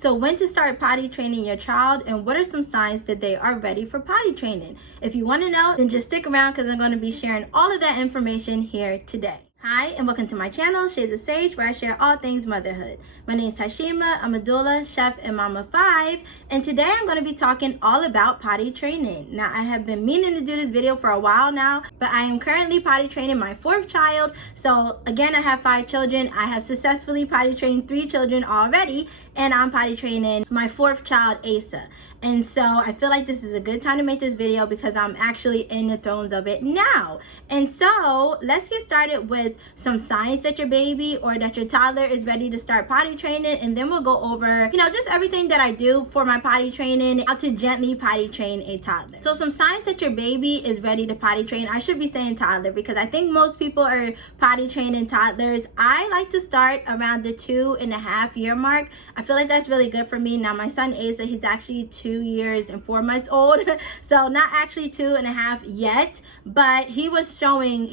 So when to start potty training your child, and what are some signs that they are ready for potty training? If you want to know, then just stick around because I'm going to be sharing all of that information here today. Hi, and welcome to my channel, Shades of Sage, where I share all things motherhood. My name is Tashima. I'm a doula, chef, and mom of 5. And today I'm going to be talking all about potty training. Now, I have been meaning to do this video for a while now, but I am currently potty training my 4th child. So again, I have 5 children. I have successfully potty trained 3 children already, and I'm potty training my 4th child, Asa. And so I feel like this is a good time to make this video because I'm actually in the throes of it now. And so let's get started with some signs that your baby or that your toddler is ready to start potty training. And then we'll go over, just everything that I do for my potty training, how to gently potty train a toddler. So some signs that your baby is ready to potty train. I should be saying toddler because I think most people are potty training toddlers. I like to start around the 2.5 year mark. I feel like that's really good for me. Now my son Asa, he's actually 2 years and 4 months old, so not actually 2.5 yet, but he was showing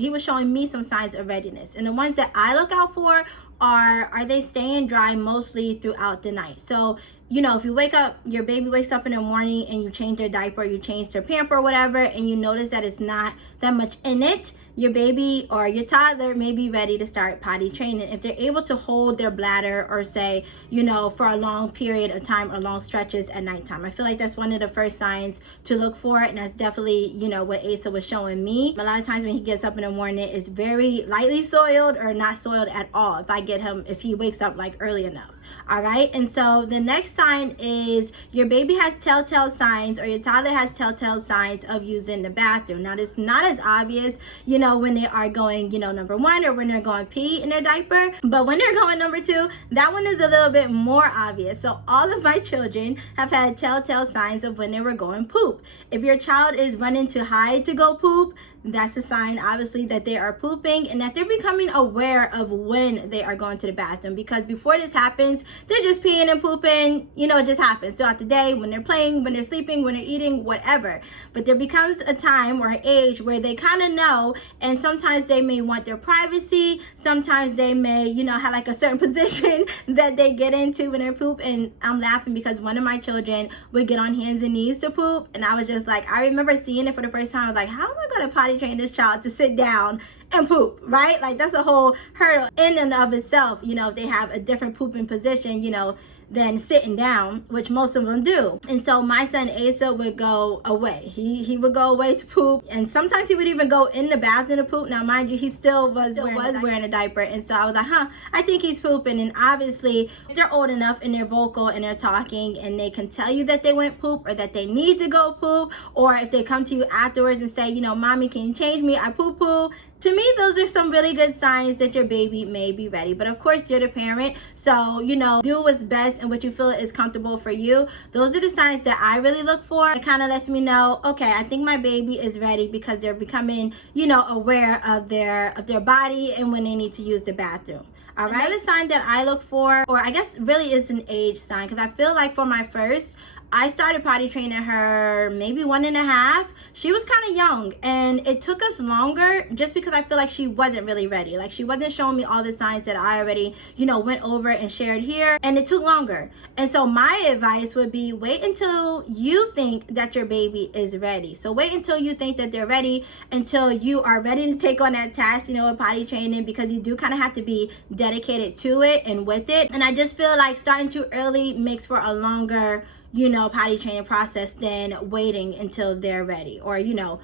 me some signs of readiness. And the ones that I look out for are they staying dry mostly throughout the night? So if you wake up, your baby wakes up in the morning and you change their diaper, you change their pamper or whatever, and you notice that it's not that much in it, your baby or your toddler may be ready to start potty training. If they're able to hold their bladder or say, for a long period of time or long stretches at nighttime. I feel like that's one of the first signs to look for, and that's definitely, what Asa was showing me. A lot of times when he gets up in the morning, it's very lightly soiled or not soiled at all if he wakes up like early enough. All right. And so the next sign is your baby has telltale signs or your toddler has telltale signs of using the bathroom. Now, it's not as obvious, when they are going, number 1, or when they're going pee in their diaper. But when they're going number 2, that one is a little bit more obvious. So all of my children have had telltale signs of when they were going poop. If your child is running to hide to go poop, that's a sign, obviously, that they are pooping and that they're becoming aware of when they are going to the bathroom. Because before this happens, they're just peeing and pooping. It just happens throughout the day, when they're playing, when they're sleeping, when they're eating, whatever. But there becomes a time or an age where they kind of know, and sometimes they may want their privacy. Sometimes they may, have like a certain position that they get into when they poop. And I'm laughing because one of my children would get on hands and knees to poop. And I was just like, I remember seeing it for the first time. I was like, how am I going to potty train this child to sit down and poop, right? Like, that's a whole hurdle in and of itself. If they have a different pooping position, than sitting down, which most of them do. And so my son Asa would go away. He would go away to poop, and sometimes he would even go in the bathroom to poop. Now, mind you, he still was wearing a diaper, and so I was like, I think he's pooping. And obviously, if they're old enough and they're vocal and they're talking and they can tell you that they went poop or that they need to go poop, or if they come to you afterwards and say, Mommy, can you change me? I poo-poo. To me, those are some really good signs that your baby may be ready. But of course, you're the parent, so, do what's best and what you feel is comfortable for you. Those are the signs that I really look for. It kind of lets me know, okay, I think my baby is ready because they're becoming, aware of their body and when they need to use the bathroom. All right. Another sign that I look for, or I guess really is an age sign, because I feel like for my first, I started potty training her maybe 1.5. She was kind of young, and it took us longer just because I feel like she wasn't really ready. Like, she wasn't showing me all the signs that I already, went over and shared here, and it took longer. And so my advice would be wait until you think that your baby is ready. So wait until you think that they're ready, until you are ready to take on that task, with potty training, because you do kind of have to be dedicated to it and with it. And I just feel like starting too early makes for a longer potty training process than waiting until they're ready, or, until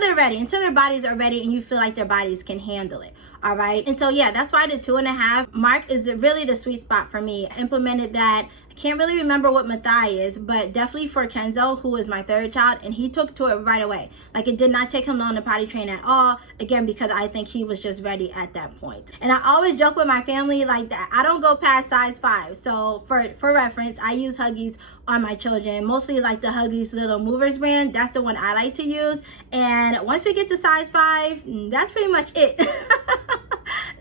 they're ready, until their bodies are ready and you feel like their bodies can handle it. All right. And so, that's why the 2.5 mark is really the sweet spot for me. I implemented that. I can't really remember what Mathai is, but definitely for Kenzo, who is my 3rd child, and he took to it right away. Like, it did not take him long to potty train at all. Again, because I think he was just ready at that point. And I always joke with my family like that. I don't go past size 5. So for reference, I use Huggies on my children, mostly like the Huggies Little Movers brand. That's the one I like to use. And once we get to size 5, that's pretty much it.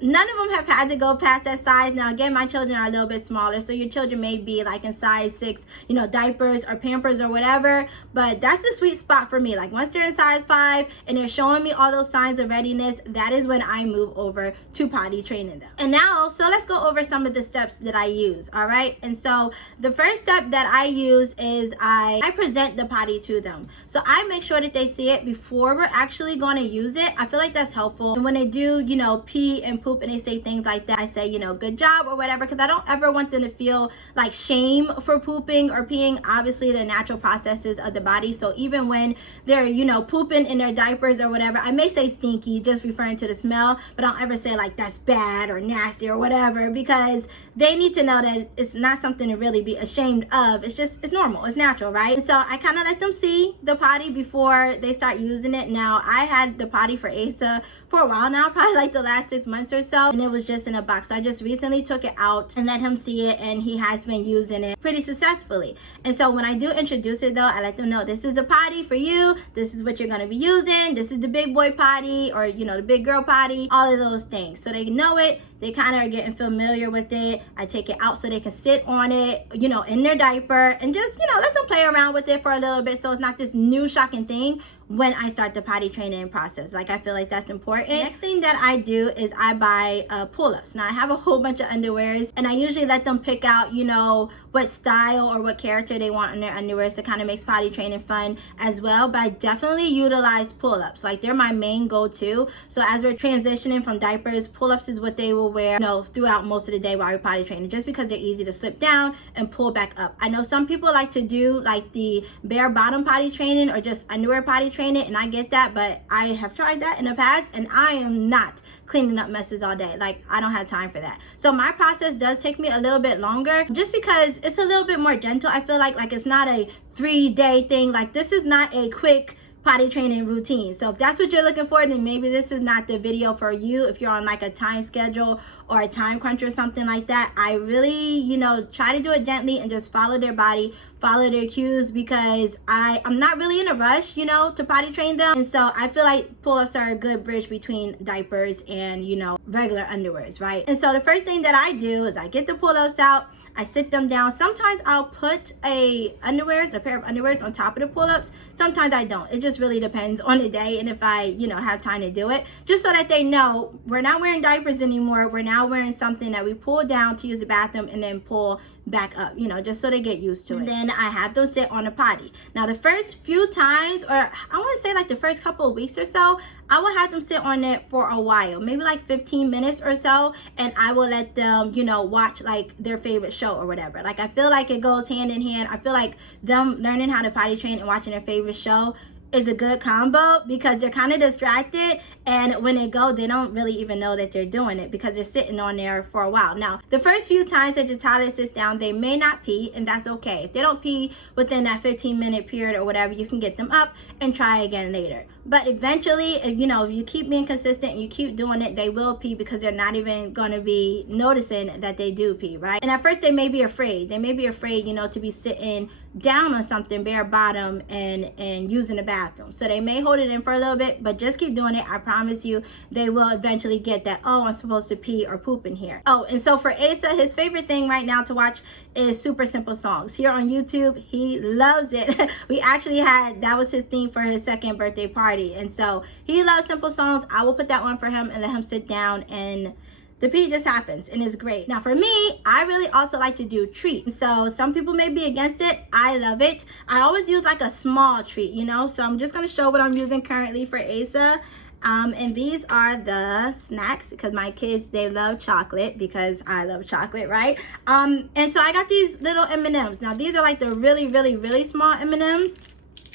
none of them have had to go past that size. Now again, my children are a little bit smaller, so your children may be like in size 6, you know, diapers or Pampers or whatever, but that's the sweet spot for me. Like once they're in size 5 and they're showing me all those signs of readiness, that is when I move over to potty training them. And now, so let's go over some of the steps that I use. All right, and so the first step that I use is I present the potty to them. So I make sure that they see it before we're actually going to use it. I feel like that's helpful. And when they do, you know, pee and poop and they say things like that, I say, you know, good job or whatever, because I don't ever want them to feel like shame for pooping or peeing. Obviously, they're natural processes of the body. So even when they're, you know, pooping in their diapers or whatever, I may say stinky, just referring to the smell, but I don't ever say like that's bad or nasty or whatever, because they need to know that it's not something to really be ashamed of. It's just, it's normal, it's natural, right? And so I kind of let them see the potty before they start using it. Now, I had the potty for Asa for a while now, probably like the last 6 months or so, and it was just in a box. So I just recently took it out and let him see it, and he has been using it pretty successfully. And so when I do introduce it though, I let them know this is the potty for you, this is what you're going to be using, this is the big boy potty, or you know, the big girl potty, all of those things, so they know it. They kind of are getting familiar with it. I take it out so they can sit on it, you know, in their diaper, and just, you know, let them play around with it for a little bit, so it's not this new shocking thing when I start the potty training process. Like, I feel like that's important. Next thing that I do is I buy pull-ups. Now, I have a whole bunch of underwears, and I usually let them pick out, you know, what style or what character they want in their underwears. That kind of makes potty training fun as well. But I definitely utilize pull-ups. Like, they're my main go-to. So as we're transitioning from diapers, pull-ups is what they will wear, you know, throughout most of the day while we're potty training, just because they're easy to slip down and pull back up. I know some people like to do like the bare bottom potty training or just underwear potty training, and I get that, but I have tried that in the past, and I am not cleaning up messes all day. Like, I don't have time for that. So my process does take me a little bit longer, just because it's a little bit more gentle. I feel like it's not a 3-day thing. Like, this is not a quick potty training routine. So if that's what you're looking for, then maybe this is not the video for you. If you're on like a time schedule or a time crunch or something like that, I really, you know, try to do it gently and just follow their body, follow their cues, because I'm not really in a rush, you know, to potty train them. And so I feel like pull-ups are a good bridge between diapers and, you know, regular underwears, right? And so the first thing that I do is I get the pull-ups out, I sit them down. Sometimes I'll put a pair of underwears on top of the pull-ups. Sometimes I don't. It just really depends on the day and if I, you know, have time to do it. Just so that they know we're not wearing diapers anymore. We're now wearing something that we pull down to use the bathroom and then pull back up, you know, just so they get used to it. And then I have them sit on a potty. Now, the first few times, or I want to say like the first couple of weeks or so, I will have them sit on it for a while, maybe like 15 minutes or so, and I will let them, you know, watch like their favorite show or whatever. Like, I feel like it goes hand in hand. I feel like them learning how to potty train and watching their favorite show is a good combo, because they're kind of distracted, and when they go, they don't really even know that they're doing it because they're sitting on there for a while. Now, the first few times that your toddler sits down, they may not pee, and that's okay. If they don't pee within that 15-minute period or whatever, you can get them up and try again later. But eventually, if you keep being consistent and you keep doing it, they will pee, because they're not even going to be noticing that they do pee, right? And at first, they may be afraid. They may be afraid, you know, to be sitting down on something bare bottom and using the bathroom. So they may hold it in for a little bit, but just keep doing it. I promise you, they will eventually get that, oh, I'm supposed to pee or poop in here. Oh, and so for Asa, his favorite thing right now to watch is super simple songs. Here on YouTube, he loves it. We actually that was his theme for his 2nd birthday party. And so he loves simple songs. I will put that one for him and let him sit down, and the pee just happens, and it's great. Now for me, I really also like to do treats. So some people may be against it. I love it. I always use like a small treat, you know. So I'm just going to show what I'm using currently for Asa. And these are the snacks, because my kids, they love chocolate, because I love chocolate, right? And so I got these little M&Ms. Now these are like the really, really, really small M&Ms.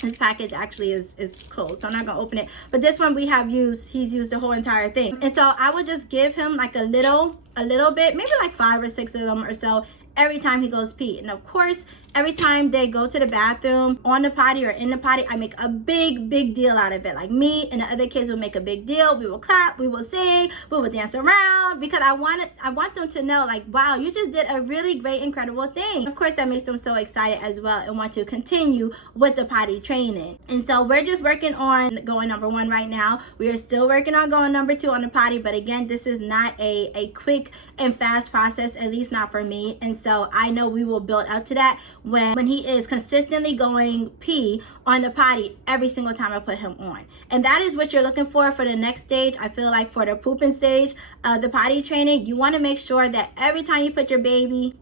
This package actually is closed, so I'm not gonna open it. But this one he's used the whole entire thing. And so I would just give him like a little bit, maybe like 5 or 6 of them or so, every time he goes pee. And of course, every time they go to the bathroom on the potty or in the potty, I make a big deal out of it. Like me and the other kids will make a big deal. We will clap, we will sing, we will dance around, because I want them to know, like, wow, you just did a really great, incredible thing. Of course, that makes them so excited as well and want to continue with the potty training. And so we're just working on going number 1 right now. We are still working on going number 2 on the potty, but again, this is not a quick and fast process, at least not for me. And so I know we will build up to that when he is consistently going pee on the potty every single time I put him on. And that is what you're looking for the next stage. I feel like for the pooping stage of the potty training, you want to make sure that every time you put your baby,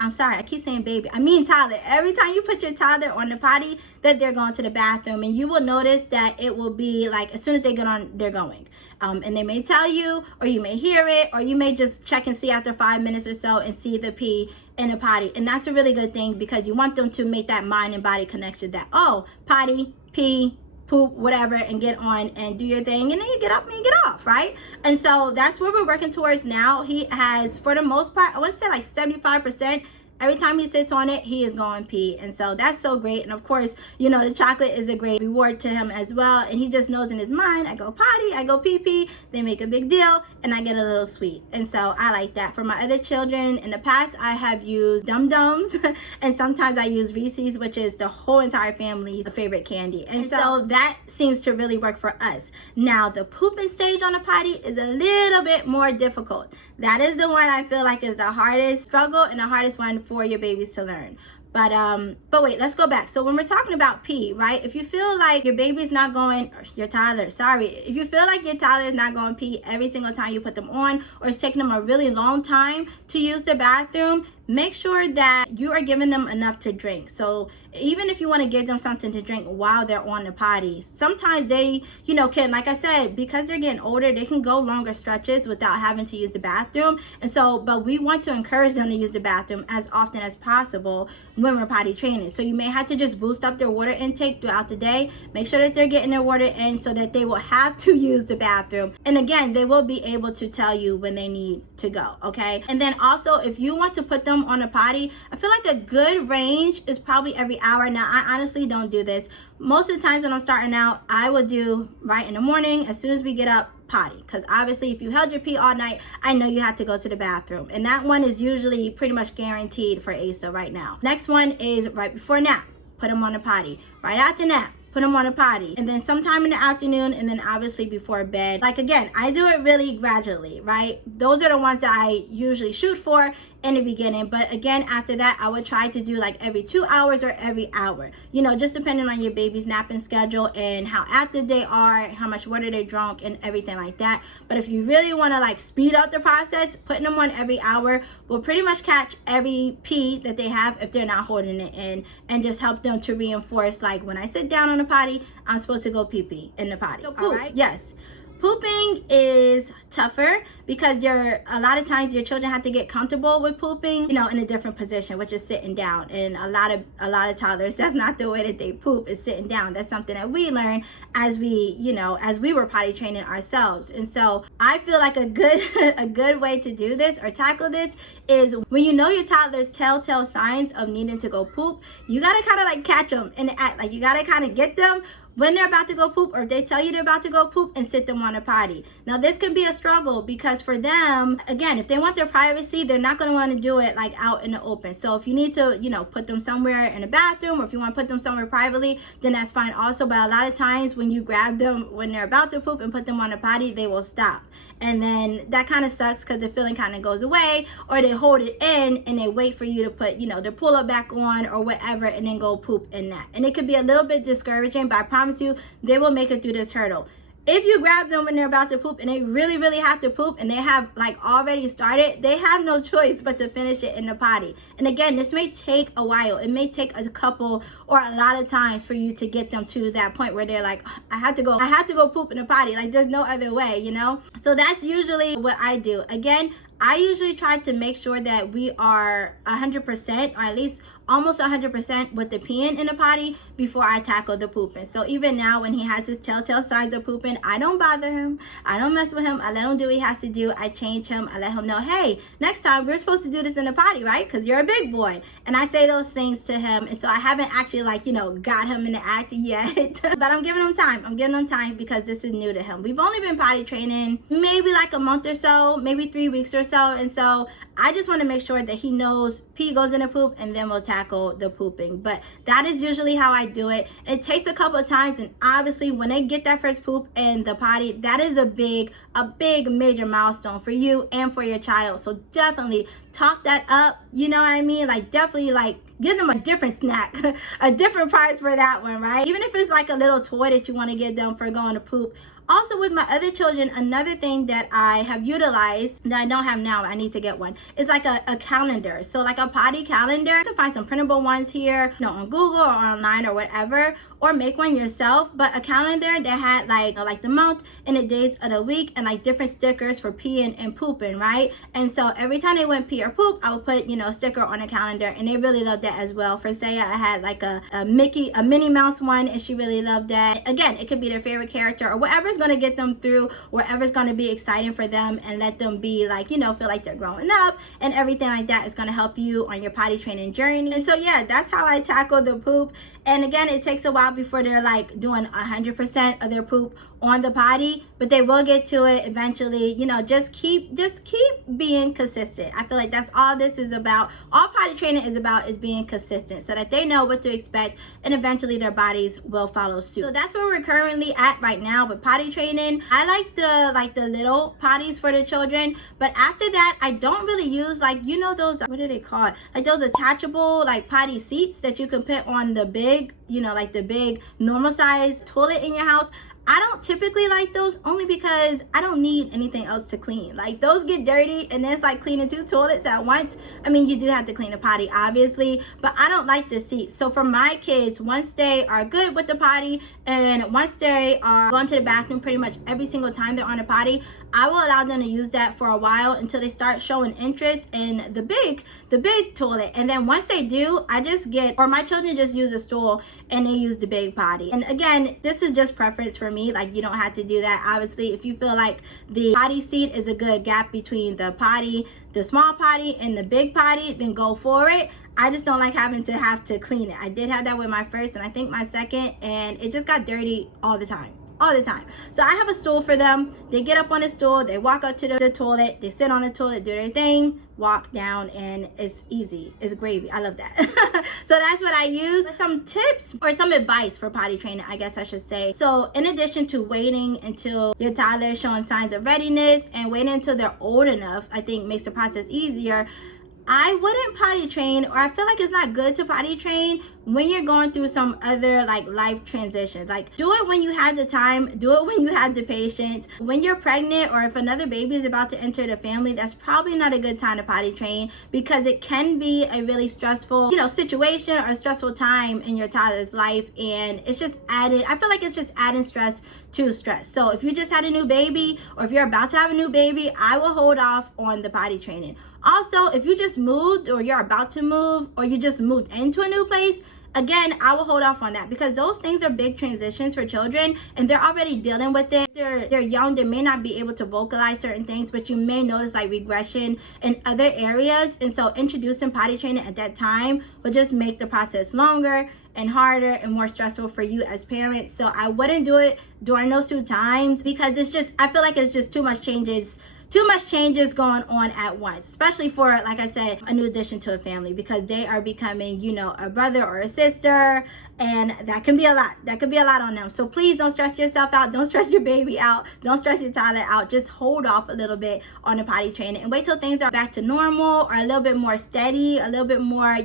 I'm sorry, I keep saying baby, I mean toddler. Every time you put your toddler on the potty, that they're going to the bathroom. And you will notice that it will be like, as soon as they get on, they're going. And they may tell you, or you may hear it, or you may just check and see after 5 minutes or so and see the pee in the potty. And that's a really good thing, because you want them to make that mind and body connection that, oh, potty, pee, poop, whatever, and get on and do your thing, and then you get up and you get off, right? And so that's where we're working towards now. He has, for the most part, I would say like 75%, every time he sits on it, he is going pee. And so that's so great. And of course, you know, the chocolate is a great reward to him as well. And he just knows in his mind, I go potty, I go pee pee, they make a big deal, and I get a little sweet. And so I like that. For my other children, in the past, I have used Dum Dums, and sometimes I use Reese's, which is the whole entire family's favorite candy. And so that seems to really work for us. Now, the pooping stage on the potty is a little bit more difficult. That is the one I feel like is the hardest struggle and the hardest one for your babies to learn. But wait, let's go back. So when we're talking about pee, right? If you feel like your baby's not going, or your toddler, sorry. If you feel like your toddler is not going pee every single time you put them on, or it's taking them a really long time to use the bathroom, make sure that you are giving them enough to drink. So even if you want to give them something to drink while they're on the potty, sometimes they, you know, can, like I said, because they're getting older, they can go longer stretches without having to use the bathroom. And so, but we want to encourage them to use the bathroom as often as possible when we're potty training. So you may have to just boost up their water intake throughout the day. Make sure that they're getting their water in so that they will have to use the bathroom. And again, they will be able to tell you when they need to go, okay? And then also, if you want to put them on a potty, I feel like a good range is probably every hour. Now, I honestly don't do this. Most of the times when I'm starting out, I would do right in the morning, as soon as we get up, potty. Because obviously, if you held your pee all night, I know you have to go to the bathroom. And that one is usually pretty much guaranteed for Asa right now. Next one is right before nap. Put them on the potty. Right after nap, put them on a potty. And then sometime in the afternoon, and then obviously before bed. Like again, I do it really gradually, right? Those are the ones that I usually shoot for in the beginning. But again, after that, I would try to do like every 2 hours or every hour, you know, just depending on your baby's napping schedule and how active they are, how much water they drunk, and everything like that. But if you really want to like speed up the process, putting them on every hour will pretty much catch every pee that they have if they're not holding it in, and just help them to reinforce, like, when I sit down on the potty, I'm supposed to go pee pee in the potty. So poop, right? Yes. Pooping is tougher because a lot of times your children have to get comfortable with pooping, you know, in a different position, which is sitting down. And a lot of toddlers, that's not the way that they poop, is sitting down. That's something that we learned as we were potty training ourselves. And so I feel like a good way to do this or tackle this is when you know your toddler's telltale signs of needing to go poop, you gotta kind of like catch them in the act. Like, you gotta kind of get them when they're about to go poop, or if they tell you they're about to go poop, and sit them on a potty. Now, this can be a struggle because for them, again, if they want their privacy, they're not going to want to do it like out in the open. So if you need to, you know, put them somewhere in a bathroom, or if you want to put them somewhere privately, then that's fine also. But a lot of times when you grab them when they're about to poop and put them on a potty, they will stop. And then that kind of sucks because the feeling kind of goes away, or they hold it in and they wait for you to put, you know, their pull-up back on or whatever, and then go poop in that. And it could be a little bit discouraging, but I promise you, they will make it through this hurdle. If you grab them when they're about to poop and they really, really have to poop, and they have like already started, they have no choice but to finish it in the potty. And again, this may take a while. It may take a couple or a lot of times for you to get them to that point where they're like, I have to go poop in the potty. Like, there's no other way, you know? So that's usually what I do. Again, I usually try to make sure that we are 100%, or at least almost 100% with the peeing in the potty before I tackle the pooping. So even now when he has his telltale signs of pooping, I don't bother him. I don't mess with him. I let him do what he has to do. I change him. I let him know, hey, next time we're supposed to do this in the potty, right? Because you're a big boy. And I say those things to him. And so I haven't actually got him in the act yet. But I'm giving him time. I'm giving him time because this is new to him. We've only been potty training maybe like a month or so, maybe 3 weeks or so. And so I just want to make sure that he knows pee goes in a poop, and then we'll tackle the pooping. But that is usually how I do it. It takes a couple of times, and obviously when they get that first poop in the potty, that is a big major milestone for you and for your child. So definitely talk that up, you know what I mean? Definitely give them a different snack, a different prize for that one, right? Even if it's like a little toy that you want to get them for going to poop. Also with my other children, another thing that I have utilized that I don't have now, I need to get one, is like a calendar. So like a potty calendar. You can find some printable ones here, on Google or online or whatever, or make one yourself. But a calendar that had like the month and the days of the week and like different stickers for peeing and pooping, right? And so every time they went pee or poop, I would put, a sticker on a calendar, and they really loved that as well. For Saya, I had like a Minnie Mouse one, and she really loved that. Again, it could be their favorite character or whatever's going to get them through, whatever's going to be exciting for them and let them be feel like they're growing up, and everything like that is going to help you on your potty training journey. And so yeah, that's how I tackle the poop. And again, it takes a while before they're doing 100% of their poop on the potty, but they will get to it eventually. Just keep being consistent. I feel like that's all this is about. All potty training is about is being consistent so that they know what to expect, and eventually their bodies will follow suit. So that's where we're currently at right now with potty training. I like the little potties for the children, but after that I don't really use those, what are they called? Those attachable potty seats that you can put on the big, the big normal size toilet in your house. I don't typically like those, only because I don't need anything else to clean. Those get dirty, and then it's cleaning 2 toilets at once. I mean, you do have to clean the potty, obviously, but I don't like the seats. So for my kids, once they are good with the potty, and once they are going to the bathroom pretty much every single time they're on a potty, I will allow them to use that for a while until they start showing interest in the big toilet. And then once they do, my children just use a stool and they use the big potty. And again, this is just preference for me. You don't have to do that. Obviously, if you feel like the potty seat is a good gap between the potty, the small potty, and the big potty, then go for it. I just don't like having to clean it. I did have that with my first and I think my second, and it just got dirty all the time. So I have a stool for them. They get up on the stool, they walk up to the toilet, they sit on the toilet, do their thing, walk down, and it's easy. It's gravy. I love that. So that's what I use. Some tips or some advice for potty training, I guess I should say. So in addition to waiting until your toddler is showing signs of readiness and waiting until they're old enough, I think makes the process easier. I wouldn't potty train, or I feel like it's not good to potty train when you're going through some other life transitions. Do it when you have the time, do it when you have the patience. When you're pregnant, or if another baby is about to enter the family, that's probably not a good time to potty train, because it can be a really stressful situation or a stressful time in your toddler's life, and I feel like it's just adding stress to stress. So if you just had a new baby, or if you're about to have a new baby, I will hold off on the potty training. Also, if you just moved, or you're about to move, or you just moved into a new place, again, I will hold off on that, because those things are big transitions for children, and they're already dealing with it. They're young, they may not be able to vocalize certain things, but you may notice regression in other areas. And so introducing potty training at that time will just make the process longer and harder and more stressful for you as parents. So I wouldn't do it during those 2 times, because I feel like it's just too much changes going on at once, especially for, like I said, a new addition to a family, because they are becoming, a brother or a sister, and that can be a lot on them. So please don't stress yourself out. Don't stress your baby out. Don't stress your toddler out. Just hold off a little bit on the potty training and wait till things are back to normal, or a little bit more steady, a little bit more,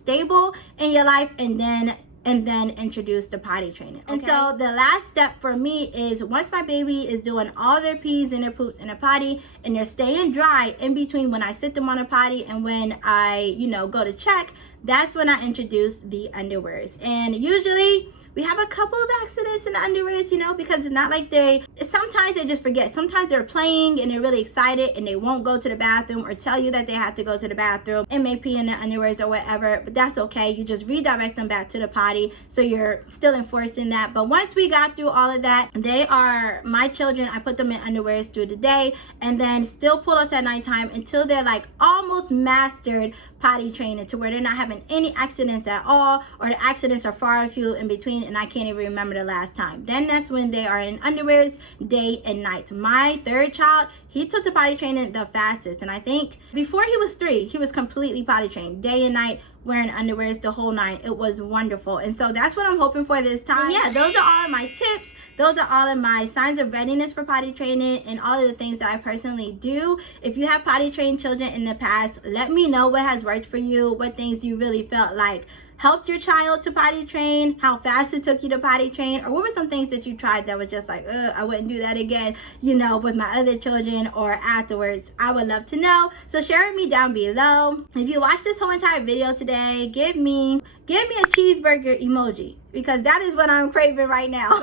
stable in your life, and then introduce the potty training. Okay? And so the last step for me is, once my baby is doing all their pees and their poops in a potty, and they're staying dry in between when I sit them on a potty and when I, go to check, that's when I introduced the underwears. And usually we have a couple of accidents in the underwears, you know, because it's not like sometimes they just forget. Sometimes they're playing and they're really excited and they won't go to the bathroom or tell you that they have to go to the bathroom and may pee in their underwears or whatever, but that's okay. You just redirect them back to the potty, so you're still enforcing that. But once we got through all of that, they are my children. I put them in underwears through the day and then still pull-ups at nighttime until they're like almost mastered potty training, to where they're not having any accidents at all, or the accidents are far and few in between and I can't even remember the last time. Then that's when they are in underwears day and night. My third child, he took to potty training the fastest, and I think before he was 3, he was completely potty trained day and night, wearing underwears the whole 9. It was wonderful. And so that's what I'm hoping for this time. Yeah, those are all of my tips. Those are all of my signs of readiness for potty training and all of the things that I personally do. If you have potty trained children in the past, let me know what has worked for you, what things you really felt like helped your child to potty train, how fast it took you to potty train, or what were some things that you tried that was just like, I wouldn't do that again, you know, with my other children or afterwards. I would love to know. So share with me down below. If you watched this whole entire video today, give me a cheeseburger emoji, because that is what I'm craving right now.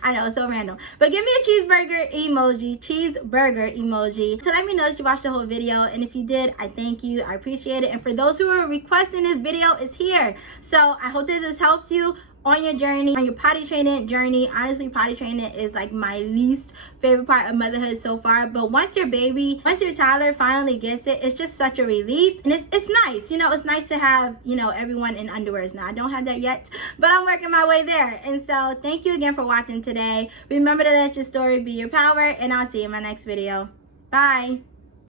I know, it's so random. But give me a cheeseburger emoji to let me know that you watched the whole video. And if you did, I thank you. I appreciate it. And for those who are requesting this video, it's here. So I hope that this helps you on your journey, on your potty training journey. Honestly, potty training is like my least favorite part of motherhood so far. But once your toddler finally gets it, it's just such a relief. And it's nice, you know, it's nice to have, you know, everyone in underwears. Now, I don't have that yet, but I'm working my way there. And so thank you again for watching today. Remember to let your story be your power, and I'll see you in my next video. Bye.